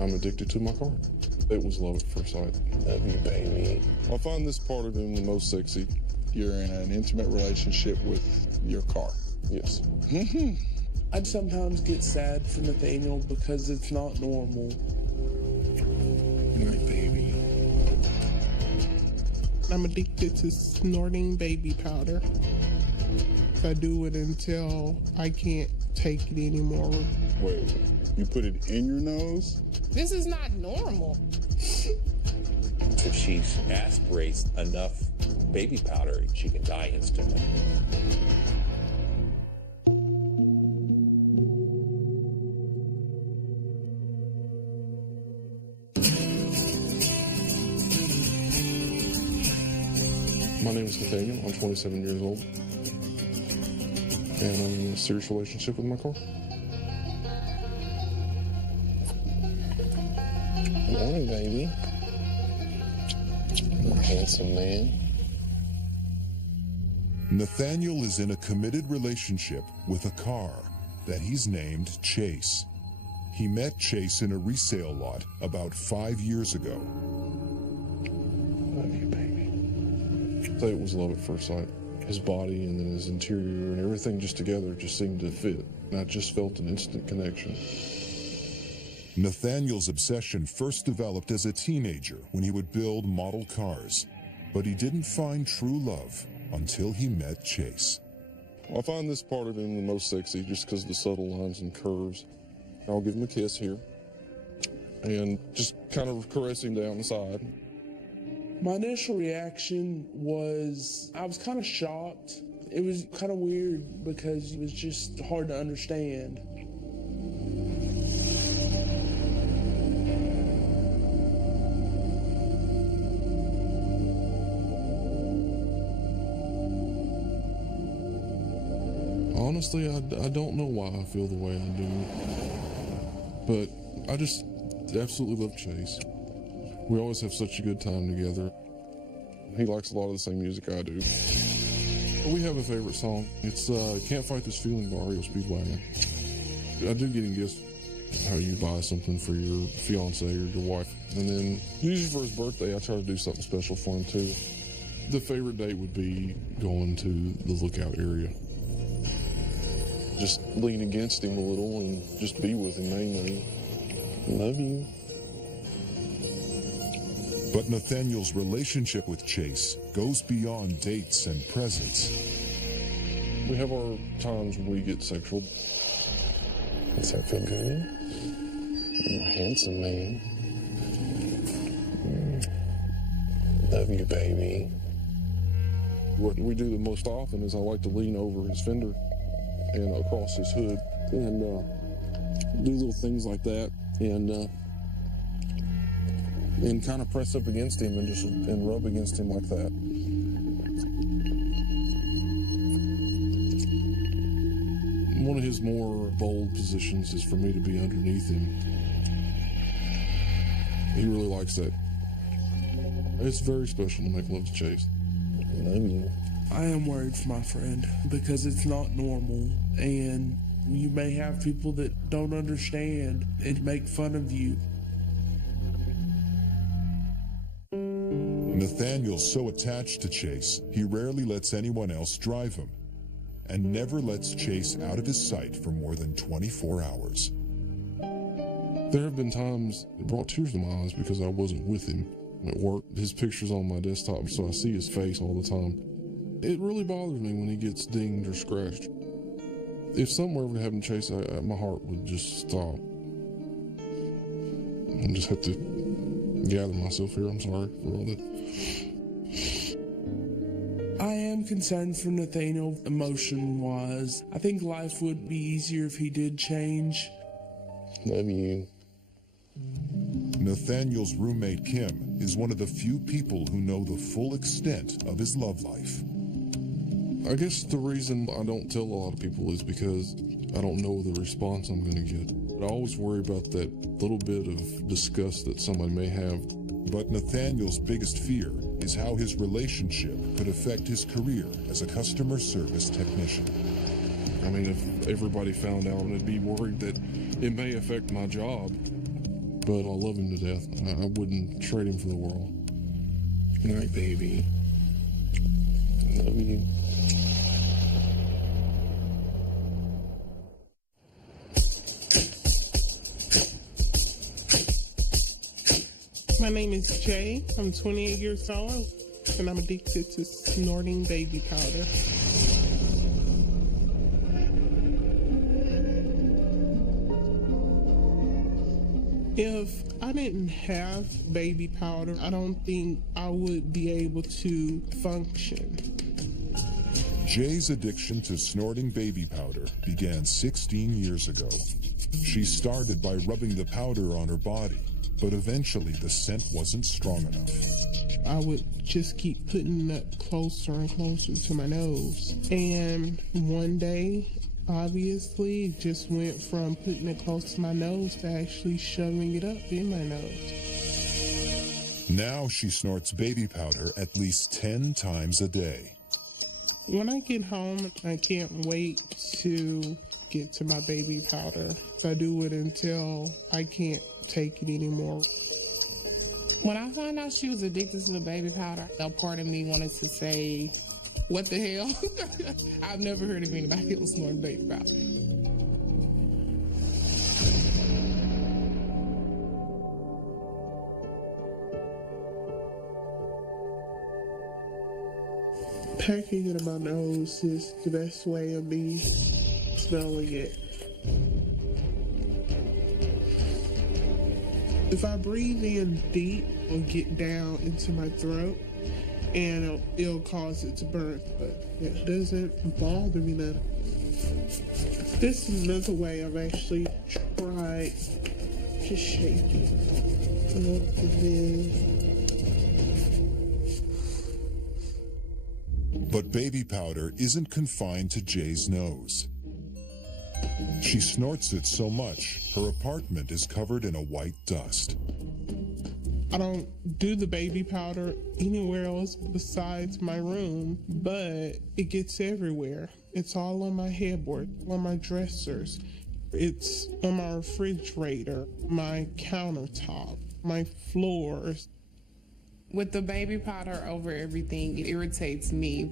I'm addicted to my car. It was love at first sight. Love you, baby. I find this part of him the most sexy. You're in an intimate relationship with your car. Yes. I'd sometimes get sad for Nathaniel because it's not normal. My baby. I'm addicted to snorting baby powder. I do it until I can't take it anymore. Wait, you put it in your nose? This is not normal. If she aspirates enough baby powder, she can die instantly. My name is Nathaniel. I'm 27 years old. And I'm in a serious relationship with my car. Good morning, baby. Handsome man. Nathaniel is in a committed relationship with a car that he's named Chase. He met Chase in a resale lot about 5 years ago. Love you, baby. Say it was love at first sight. His body and then his interior and everything just together just seemed to fit. And I just felt an instant connection. Nathaniel's obsession first developed as a teenager when he would build model cars. But he didn't find true love until he met Chase. I find this part of him the most sexy just because of the subtle lines and curves. I'll give him a kiss here. And just kind of caress him down the side. My initial reaction was I was kind of shocked. It was kind of weird because it was just hard to understand. Honestly, I don't know why I feel the way I do, but I just absolutely love Chase. We always have such a good time together. He likes a lot of the same music I do. We have a favorite song. It's Can't Fight This Feeling by REO Speedwagon. I do get gifts, how you buy something for your fiance or your wife. And then usually for his birthday, I try to do something special for him too. The favorite date would be going to the Lookout area. Just lean against him a little and just be with him mainly. Love you. But Nathaniel's relationship with Chase goes beyond dates and presents. We have our times when we get sexual. Does that feel good? You're a handsome man. Love you, baby. What we do the most often is I like to lean over his fender and across his hood and do little things like that and kind of press up against him and rub against him like that. One of his more bold positions is for me to be underneath him. He really likes that. It's very special to make love to Chase. Love you. I am worried for my friend because it's not normal, and you may have people that don't understand and make fun of you. Nathaniel's so attached to Chase, he rarely lets anyone else drive him, and never lets Chase out of his sight for more than 24 hours. There have been times it brought tears to my eyes because I wasn't with him at work. His picture's on my desktop, so I see his face all the time. It really bothers me when he gets dinged or scratched. If something were ever to happen to Chase, my heart would just stop. I just have to gather myself here. I'm sorry for all that. I am concerned for Nathaniel emotion-wise. I think life would be easier if he did change. Love you. Nathaniel's roommate Kim is one of the few people who know the full extent of his love life. I guess the reason I don't tell a lot of people is because I don't know the response I'm going to get. I always worry about that little bit of disgust that somebody may have. But Nathaniel's biggest fear is how his relationship could affect his career as a customer service technician. I mean, if everybody found out, I'd be worried that it may affect my job. but I love him to death. I wouldn't trade him for the world. Good night, baby. I love you. My name is Jay. I'm 28 years old, and I'm addicted to snorting baby powder. If I didn't have baby powder, I don't think I would be able to function. Jay's addiction to snorting baby powder began 16 years ago. She started by rubbing the powder on her body, but eventually the scent wasn't strong enough. I would just keep putting it closer and closer to my nose. And one day, obviously, it just went from putting it close to my nose to actually shoving it up in my nose. Now she snorts baby powder at least 10 times a day. When I get home, I can't wait to get to my baby powder. I do it until I can't take it anymore. When I found out she was addicted to the baby powder, a part of me wanted to say, what the hell? I've never heard of anybody else snorting baby powder. Packing it in my nose is the best way of me smelling it. If I breathe in deep, it'll get down into my throat and it'll cause it to burn, but it doesn't bother me none. This is another way I've actually tried to shake it up and then. But baby powder isn't confined to Jay's nose. She snorts it so much, her apartment is covered in a white dust. I don't do the baby powder anywhere else besides my room, but it gets everywhere. It's all on my headboard, on my dressers. It's on my refrigerator, my countertop, my floors. With the baby powder over everything, it irritates me.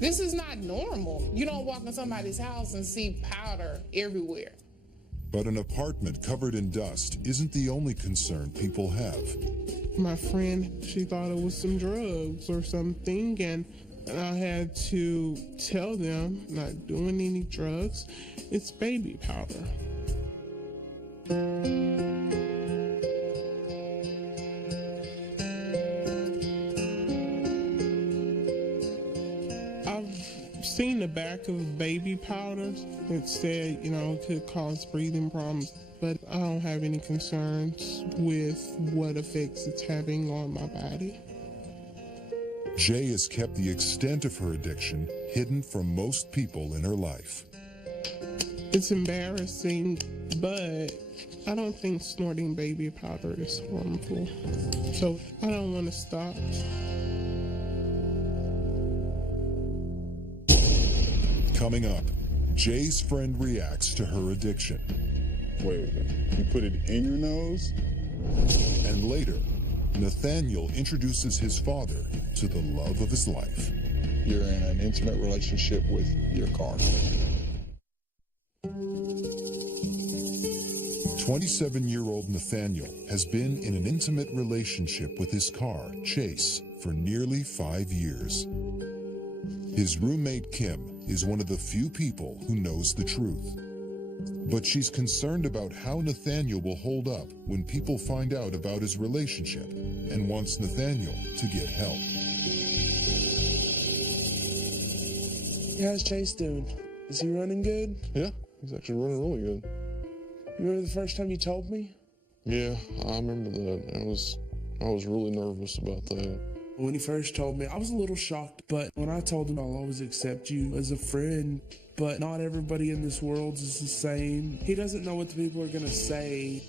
This is not normal. You don't walk in somebody's house and see powder everywhere. But an apartment covered in dust isn't the only concern people have. My friend, she thought it was some drugs or something, and I had to tell them, not doing any drugs, it's baby powder. Seen the back of baby powders that said, it could cause breathing problems, but I don't have any concerns with what effects it's having on my body. Jay has kept the extent of her addiction hidden from most people in her life. It's embarrassing, but I don't think snorting baby powder is harmful, so I don't want to stop. Coming up, Jay's friend reacts to her addiction. Wait, you put it in your nose? And later, Nathaniel introduces his father to the love of his life. You're in an intimate relationship with your car. 27-year-old Nathaniel has been in an intimate relationship with his car, Chase, for nearly 5 years. His roommate, Kim, is one of the few people who knows the truth. But she's concerned about how Nathaniel will hold up when people find out about his relationship and wants Nathaniel to get help. How's Chase doing? Is he running good? Yeah, he's actually running really good. You remember the first time you told me? Yeah, I remember that. I was really nervous about that. When he first told me, I was a little shocked, but when I told him I'll always accept you as a friend, but not everybody in this world is the same. He doesn't know what the people are going to say.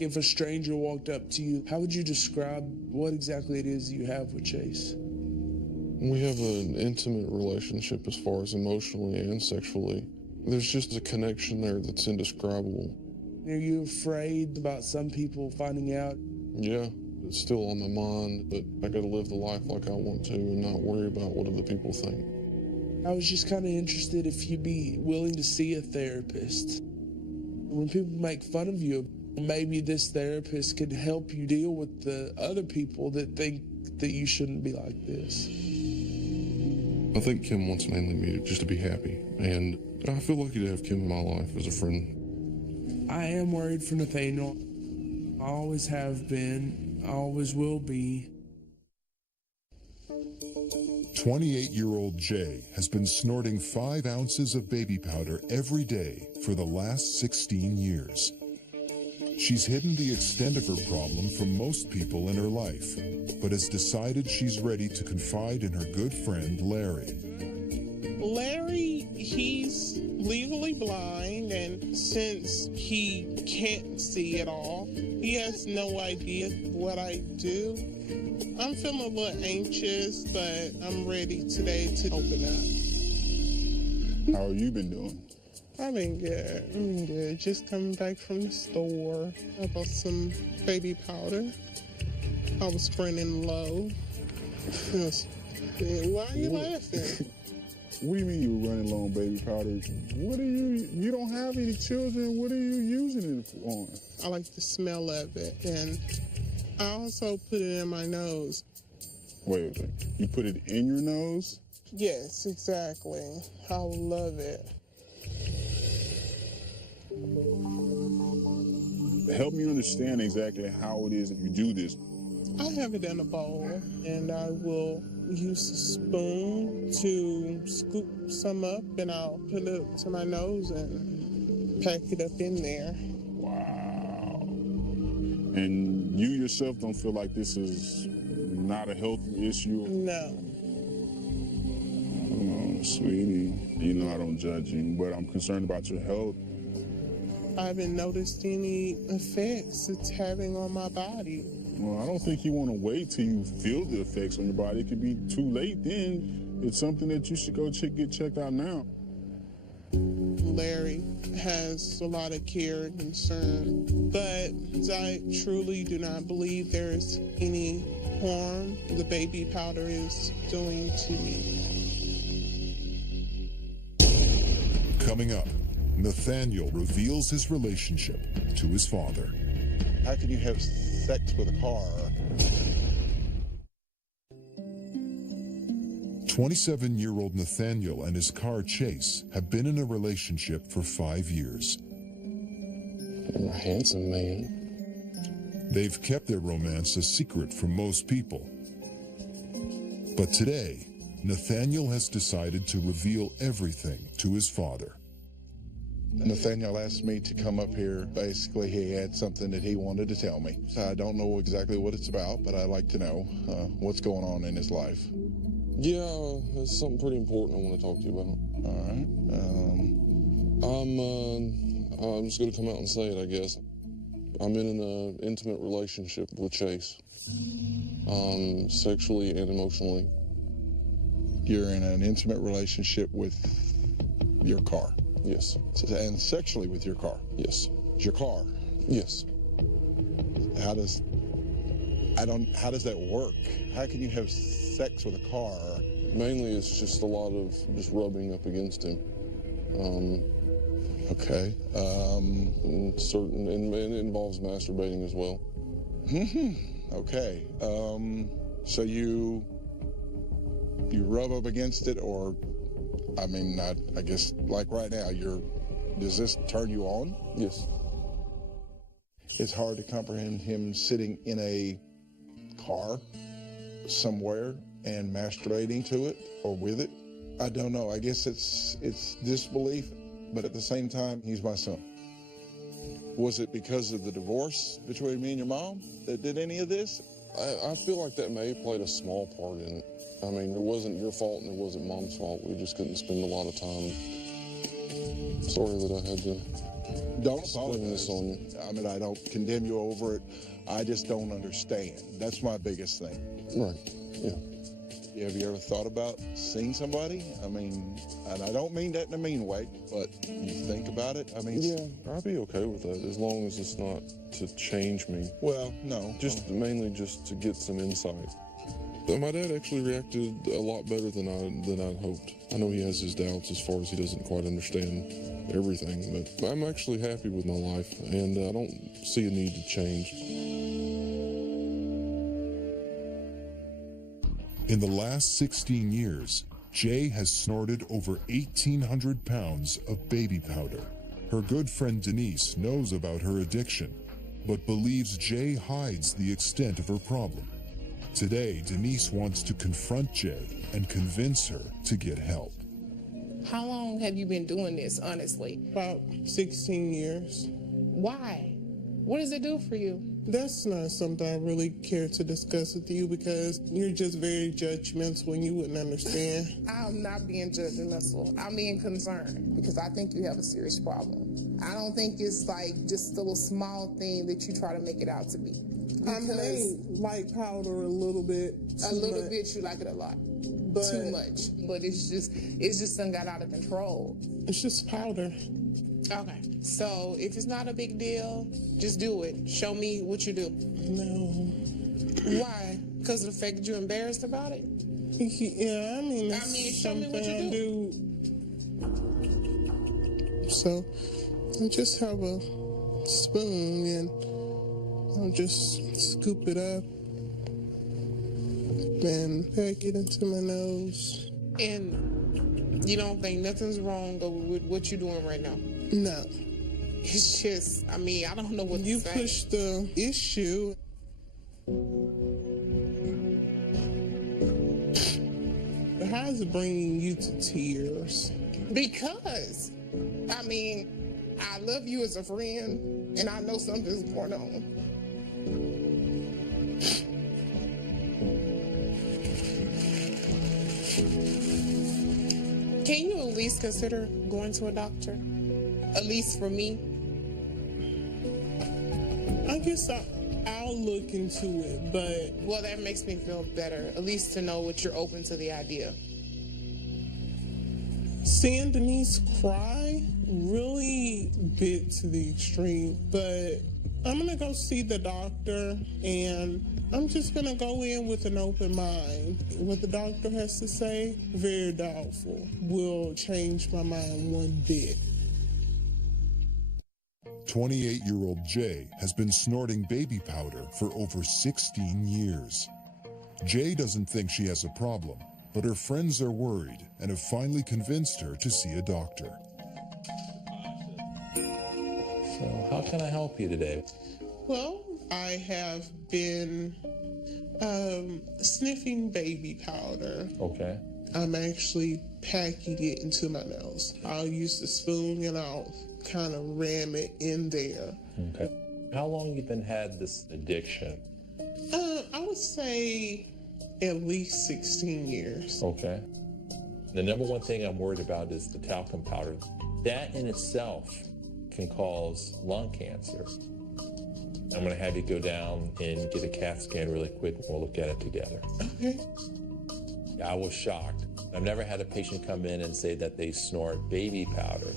If a stranger walked up to you, how would you describe what exactly it is you have with Chase? We have an intimate relationship as far as emotionally and sexually. There's just a connection there that's indescribable. Are you afraid about some people finding out? Yeah, it's still on my mind, but I gotta live the life like I want to and not worry about what other people think. I was just kind of interested if you'd be willing to see a therapist. When people make fun of you, maybe this therapist could help you deal with the other people that think that you shouldn't be like this. I think Kim wants mainly me just to be happy, and I feel lucky to have Kim in my life as a friend. I am worried for Nathaniel. I always have been. I always will be. 28-year-old Jay has been snorting 5 ounces of baby powder every day for the last 16 years. She's hidden the extent of her problem from most people in her life, but has decided she's ready to confide in her good friend, Larry. Larry, he's legally blind, and since he can't see at all, he has no idea what I do. I'm feeling a little anxious, but I'm ready today to open up. How have you been doing? I've been good. I've been good. Just coming back from the store. I bought some baby powder. I was running low. Why are you laughing? What do you mean you were running low on baby powder? You don't have any children. What are you using it on? I like the smell of it, and I also put it in my nose. Wait. You put it in your nose? Yes, exactly. I love it. Help me understand exactly how it is that you do this. I have it in a bowl, and I will use a spoon to scoop some up, and I'll put it to my nose and pack it up in there. Wow. And you yourself don't feel like this is not a health issue? No. Oh, sweetie, you know I don't judge you, but I'm concerned about your health. I haven't noticed any effects it's having on my body. Well, I don't think you want to wait till you feel the effects on your body. It could be too late then. It's something that you should go get checked out now. Larry has a lot of care and concern, but I truly do not believe there is any harm the baby powder is doing to me. Coming up, Nathaniel reveals his relationship to his father. How can you have sex with a car? 27-year-old Nathaniel and his car Chase have been in a relationship for 5 years. I'm a handsome man. They've kept their romance a secret from most people. But today, Nathaniel has decided to reveal everything to his father. Nathaniel asked me to come up here. Basically, he had something that he wanted to tell me. I don't know exactly what it's about, but I'd like to know what's going on in his life. Yeah, it's something pretty important I want to talk to you about. All right. I'm just going to come out and say it, I guess. I'm in an intimate relationship with Chase. Sexually and emotionally. You're in an intimate relationship with your car. Yes. And sexually with your car. Yes. It's your car. Yes. How does that work? How can you have sex with a car? Mainly it's just a lot of just rubbing up against him. Okay. And it involves masturbating as well. Okay. So you rub up against it, or I guess like right now, does this turn you on? Yes. It's hard to comprehend him sitting in a car somewhere and masturbating to it or with it. I don't know. I guess it's disbelief, but at the same time, he's my son. Was it because of the divorce between me and your mom that did any of this? I feel like that may have played a small part in it. I mean, it wasn't your fault and it wasn't Mom's fault. We just couldn't spend a lot of time. Sorry that I had to Don't spring this on you. I mean, I don't condemn you over it. I just don't understand. That's my biggest thing. Right, yeah. Have you ever thought about seeing somebody? I mean, and I don't mean that in a mean way, but you think about it? I mean, Yeah, I'd be okay with that as long as it's not to change me. well, no. Just mainly just to get some insight. My dad actually reacted a lot better than I'd hoped. I know he has his doubts as far as he doesn't quite understand everything, but I'm actually happy with my life, and I don't see a need to change. In the last 16 years, Jay has snorted over 1,800 pounds of baby powder. Her good friend Denise knows about her addiction, but believes Jay hides the extent of her problem. Today, Denise wants to confront Jay and convince her to get help. How long have you been doing this, honestly? About 16 years. Why? What does it do for you? That's not something I really care to discuss with you because you're just very judgmental and you wouldn't understand. I'm not being judgmental. I'm being concerned because I think you have a serious problem. I don't think it's like just a little small thing that you try to make it out to be. I may like powder a little bit. A little bit, you like it a lot. But too much. But it's just done got out of control. It's just powder. Okay. So if it's not a big deal, just do it. Show me what you do. No. Why? Because of the fact that you're embarrassed about it? Yeah, I mean, show me what you do. So I just have a spoon and I'll just scoop it up and pack it into my nose. And you don't think nothing's wrong with what you're doing right now? No. It's just, I don't know what you to say. push the issue. How is it bringing you to tears? Because, I love you as a friend, and I know something's going on. Can you at least consider going to a doctor? At least for me? I guess I'll look into it, but... Well, that makes me feel better, at least to know what you're open to the idea. Seeing Denise cry really bit to the extreme, but I'm gonna go see the doctor and I'm just gonna go in with an open mind. What the doctor has to say, very doubtful, will change my mind one bit. 28-year-old Jay has been snorting baby powder for over 16 years. Jay doesn't think she has a problem, but her friends are worried and have finally convinced her to see a doctor. So how can I help you today? Well, I have been sniffing baby powder. Okay. I'm actually packing it into my nose. I'll use the spoon and I'll kind of ram it in there. Okay. How long you been had this addiction? I would say at least 16 years. Okay. The number one thing I'm worried about is the talcum powder. That in itself can cause lung cancer. I'm going to have you go down and get a CAT scan really quick and we'll look at it together. Okay. I was shocked. I've never had a patient come in and say that they snort baby powder.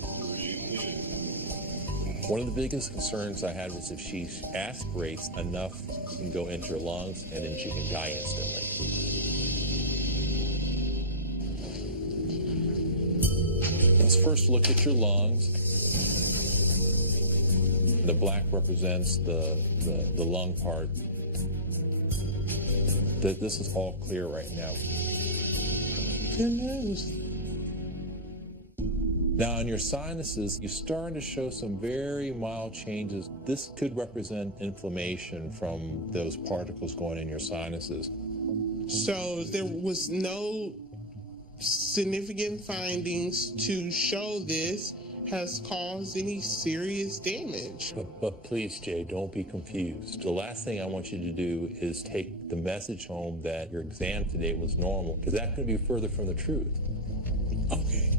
One of the biggest concerns I had was if she aspirates enough, it can go into her lungs and then she can die instantly. Let's first look at your lungs. The black represents the lung part. This is all clear right now. Good news. Now, in your sinuses, you're starting to show some very mild changes. This could represent inflammation from those particles going in your sinuses. So there was no significant findings to show this has caused any serious damage. But please, Jay, don't be confused. The last thing I want you to do is take the message home that your exam today was normal, because that could be further from the truth. Okay.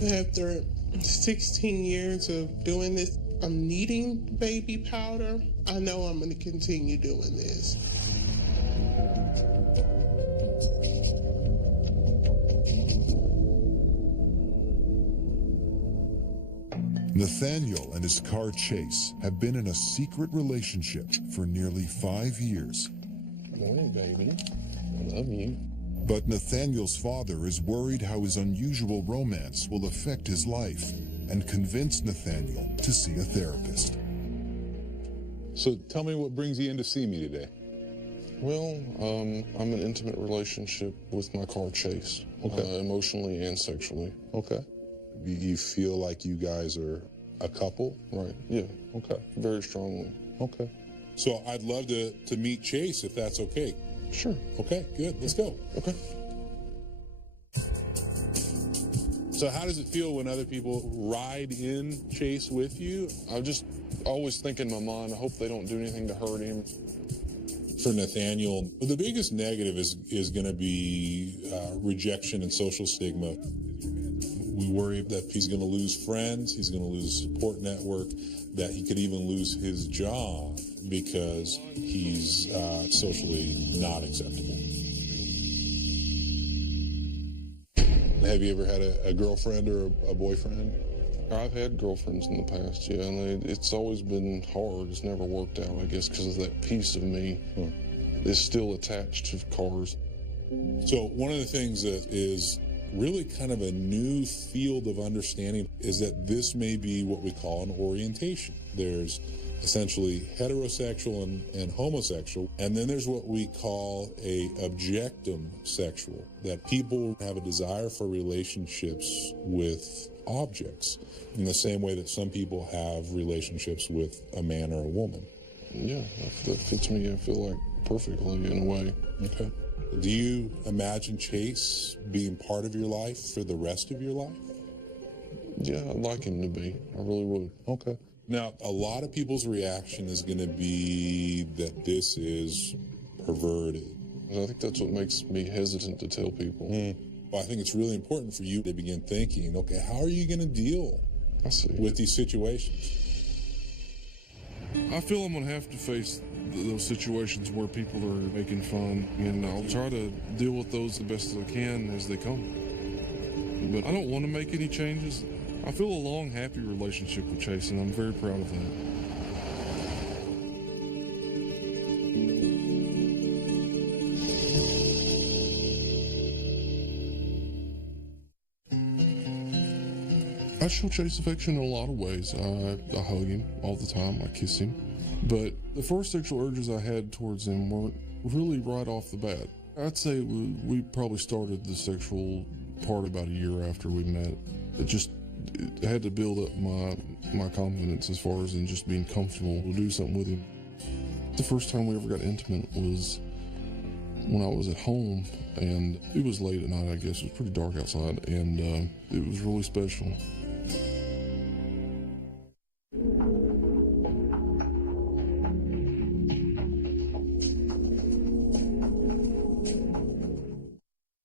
After 16 years of doing this, I'm needing baby powder. I know I'm going to continue doing this. Nathaniel and his car Chase have been in a secret relationship for nearly 5 years. Morning, baby. I love you. But Nathaniel's father is worried how his unusual romance will affect his life and convinced Nathaniel to see a therapist. So tell me what brings you in to see me today. Well, I'm in an intimate relationship with my car Chase. Okay. Emotionally and sexually. Okay. You feel like you guys are a couple? Right, yeah. Okay. Very strongly. Okay. So I'd love to meet Chase if that's okay. Sure. Okay, good. Let's go. Okay. So how does it feel when other people ride in Chase with you? I just always think in my mind, I hope they don't do anything to hurt him. For Nathaniel, the biggest negative is going to be rejection and social stigma. We worry that he's going to lose friends, he's going to lose a support network, that he could even lose his job because he's socially not acceptable. Have you ever had a girlfriend or a boyfriend? I've had girlfriends in the past, yeah, and it's always been hard. It's never worked out, I guess, because of that piece of me is still attached to cars. So one of the things that is really kind of a new field of understanding is that this may be what we call an orientation. There's essentially heterosexual and homosexual, and then there's what we call a objectum sexual, that people have a desire for relationships with objects in the same way that some people have relationships with a man or a woman. Yeah, that fits me, I feel like, perfectly in a way. Okay. Do you imagine Chase being part of your life for the rest of your life? Yeah, I'd like him to be. I really would. Okay. Now, a lot of people's reaction is going to be that this is perverted. I think that's what makes me hesitant to tell people. Well, I think it's really important for you to begin thinking, okay, how are you going to deal with these situations? I feel I'm going to have to face those situations where people are making fun, and I'll try to deal with those the best as I can as they come. But I don't want to make any changes. I feel a long, happy relationship with Chase, and I'm very proud of that. I show Chase affection in a lot of ways. I hug him all the time. I kiss him. But the first sexual urges I had towards him weren't really right off the bat. I'd say we probably started the sexual part about a year after we met. It had to build up my confidence as far as in just being comfortable to do something with him. The first time we ever got intimate was when I was at home, and it was late at night, I guess. It was pretty dark outside, and it was really special.